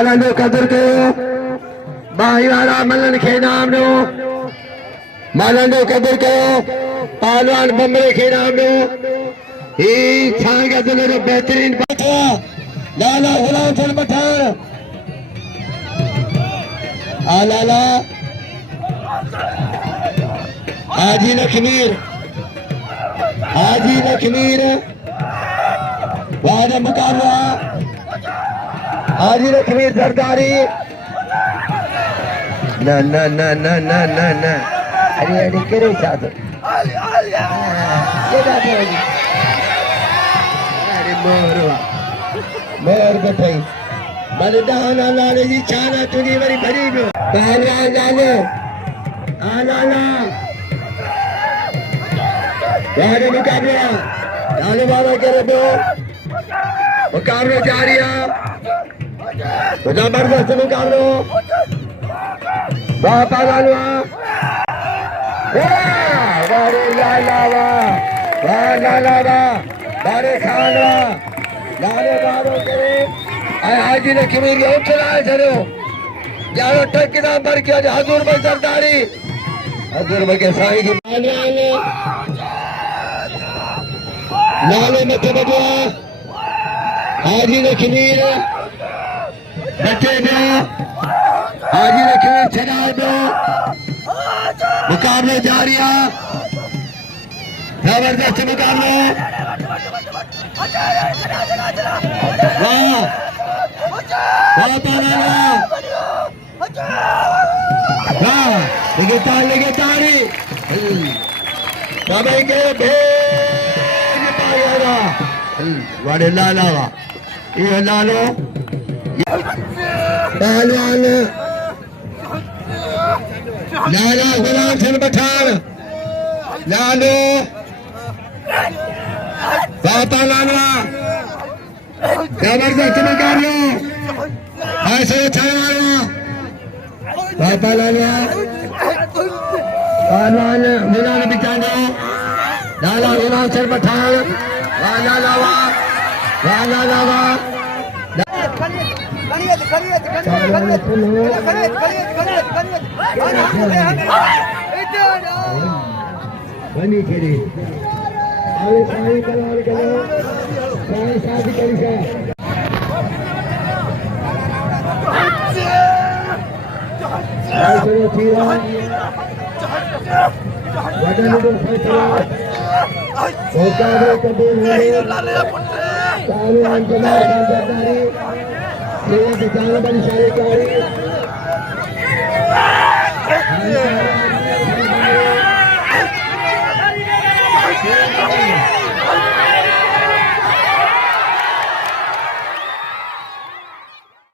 लालंदो कदर कयो बाहीवाला मलन खे नाम ॾियो लालंदो कदर कयो पहलवान बम्बे खे नाम ॾियो ही सांग ज़िले जो बेहतरीन बाठा लाला गुलाम चंद पठान लाला हाजी लखमीर वादा मुकाबला हाजी लखमीर सरदारी ना ना ना ना ना ना ना अरे अरे करे चाहते अरे मोर बठाई मने दाना लाले जी चाना तुनी वरी भरी पियो पहलवान लाले लाला वादा मुकाबला लाले वाला करे पियो मुकाबला जारी है जबरदस्त मुकाबलो वाह पहलवा वाह लाला वाह लाला बारे खान लाले बारो करे हाजी लक्ष्मी के उठलाए छड़ो यारो टकदा भर के हजूर भाई सरदारी हजूर भाई के साईं की लाले मथे बजवा हाजी लक्ष्मी बचे दो हाजी लक्ष्मी छड़ा दो मुकाबले जारी है जबरदस्त मुकाबला वाह वाह वाह लेके तारी बाबा के भेज पाया वाड़े लाला ये लालो पहलवान लाला गुलाम चंद पठान लालो बापा लाला जबरदस्त मुकाबला ऐसे छाया बापा लाला पहलवान मिलान बिचाने लाला गुलाम चंद पठान लाला लावा बनी खेरी आले साई कलार करो साई शादी करी सा आई करो चीरा वडन को फैसला ओकारे कबूल है ताले अंजना सरदारी ये जान बड़ी सारी कारी